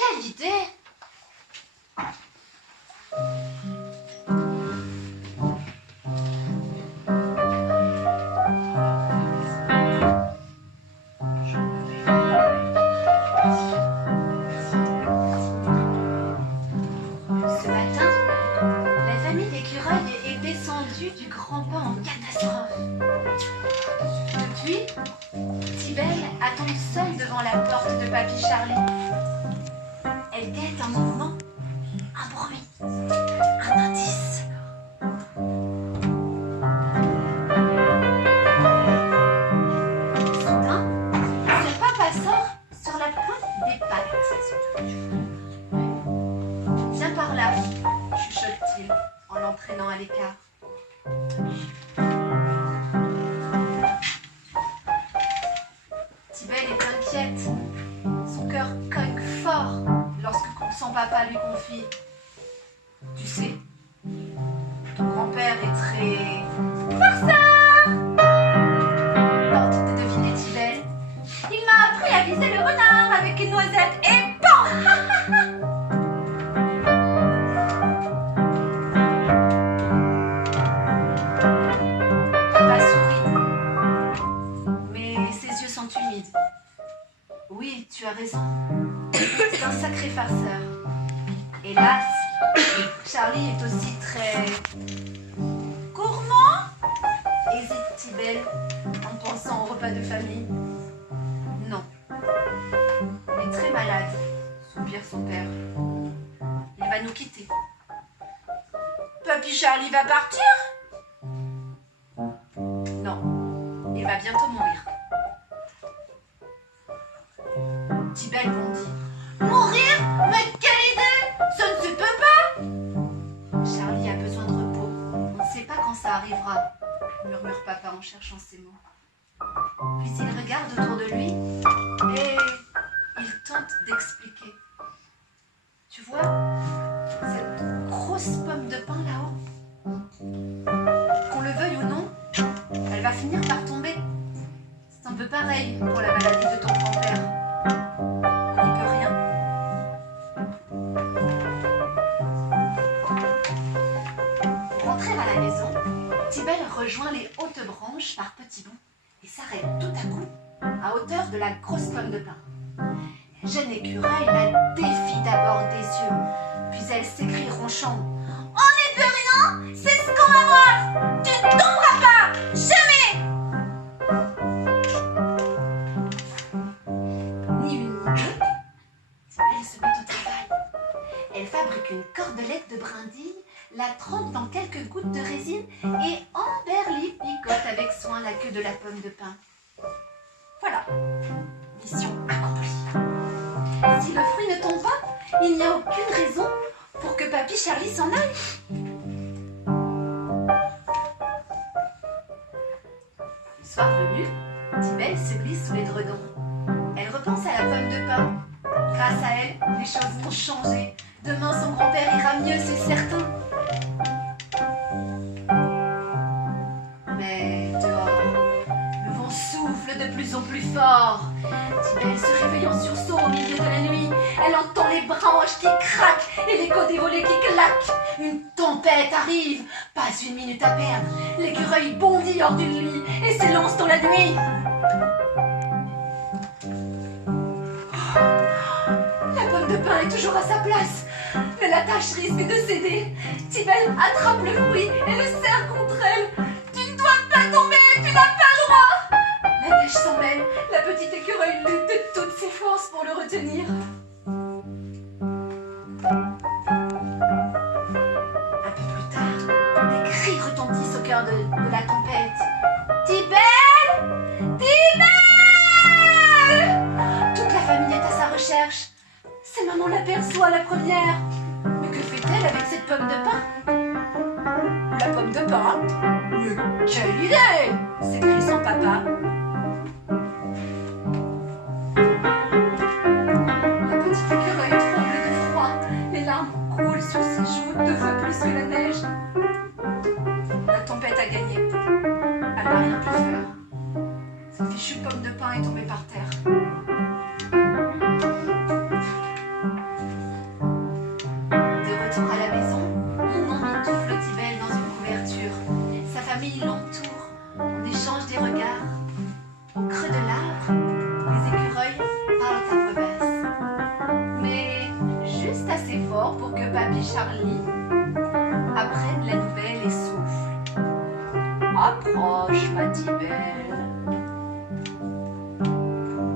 Quelle idée! Ce matin, la famille d'écureuils est descendue du grand pas en catastrophe. Depuis, Tibelle attend seule devant la porte de Papy Charlie. Elle guette un mouvement, un bruit, un indice. Soudain, son papa sort sur la pointe des pattes. Viens par là, chuchote-t-il en l'entraînant à l'écart. Tibelle est inquiète. Son cœur cogne fort lorsque son papa lui confie. Tu sais, ton grand-père est très... farceur! Tente de deviner Tibelle. Il m'a appris à viser le renard avec une noisette et pan! Papa sourit, mais ses yeux sont humides. Oui, tu as raison. C'est un sacré farceur. Hélas, Charlie est aussi très... gourmand, hésite Tibelle en pensant au repas de famille. Non. Il est très malade, soupire son père. Il va nous quitter. Papy Charlie va partir? Non, il va bientôt mourir. Tibelle bondit. Mourir? Mais quelle idée! Ça ne se peut pas! Charlie a besoin de repos. On ne sait pas quand ça arrivera, murmure papa en cherchant ses mots. Puis il regarde autour de lui et il tente d'expliquer. Tu vois, cette grosse pomme de pin là-haut, qu'on le veuille ou non, elle va finir par tomber. C'est un peu pareil pour la maladie de ton grand-père. On n'y peut rien. Pour rentrer à la maison, Tibelle rejoint les hautes branches par petits bouts et s'arrête tout à coup à hauteur de la grosse pomme de pin. La jeune écureuil la défie d'abord des yeux, puis elle s'écrie ronchant. On n'y peut rien, c'est ce qu'on va voir. Tu ne tomberas pas, jamais. Ni une ni deux, elle se met au travail. Elle fabrique une cordelette de brindilles, la trempe dans quelques gouttes de résine et Amberly picote avec soin la queue de la pomme de pin. Voilà, mission accomplie. Si le fruit ne tombe pas, il n'y a aucune raison pour que Papy Charlie s'en aille. Le soir venu, Tibelle se glisse sous l'édredon. Elle repense à la pomme de pin. Grâce à elle, les choses vont changer. Demain, son grand-père ira mieux, c'est certain. Mais dehors, le vent souffle de plus en plus fort. Tibelle se réveille en sursaut au milieu de la nuit. Elle entend les branches qui craquent et l'écho des volets qui claquent. Une tempête arrive, pas une minute à perdre. L'écureuil bondit hors du lit et s'élance dans la nuit. La pomme de pin est toujours à sa place, mais la tâche risque de céder. Tibelle attrape le fruit et le serre contre elle. Tu ne dois pas tomber, tu n'as pas le droit. La neige s'en mêle, la petite écureuil lutte de toutes ses forces pour le retenir. Un peu plus tard, des cris retentissent au cœur de la tempête. Tibelle! Tibelle! Toute la famille est à sa recherche. Sa maman l'aperçoit la première. Mais que fait-elle avec cette pomme de pin? La pomme de pin? Mais quelle idée! S'écrie son papa. La petite écureuil tremble de froid. Les larmes coulent sur ses joues, deux fois plus que la neige. La tempête a gagné. Elle n'a rien pu faire. Cette fichue pomme de pin est tombée par terre. Tibelle.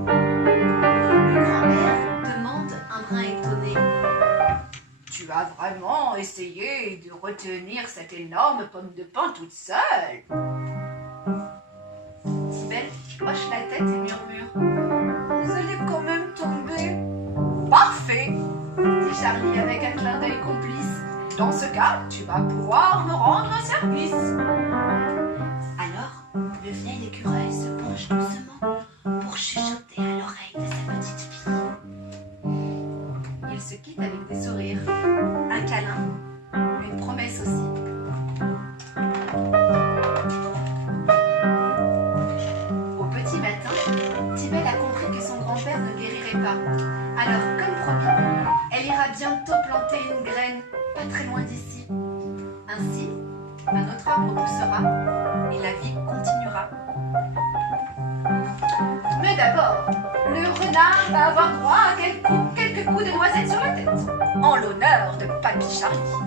Le grand-père demande un brin étonné. Tu as vraiment essayé de retenir cette énorme pomme de pain toute seule? Tibelle hoche la tête et murmure. Vous allez quand même tomber. Parfait, dit Charlie avec un clin d'œil complice. Dans ce cas, tu vas pouvoir me rendre un service. Alors, le vieil écureuil se penche doucement pour chuchoter à l'oreille de sa petite fille. Ils se quittent avec des sourires, un câlin, une promesse aussi. Au petit matin, Tibelle a compris que son grand-père ne guérirait pas. Alors, comme promis, elle ira bientôt planter une graine pas très loin d'ici. Ainsi, un autre arbre poussera et la vie continuera. Mais d'abord, le renard va avoir droit à quelques coups de noisette sur la tête, en l'honneur de Papy Charlie.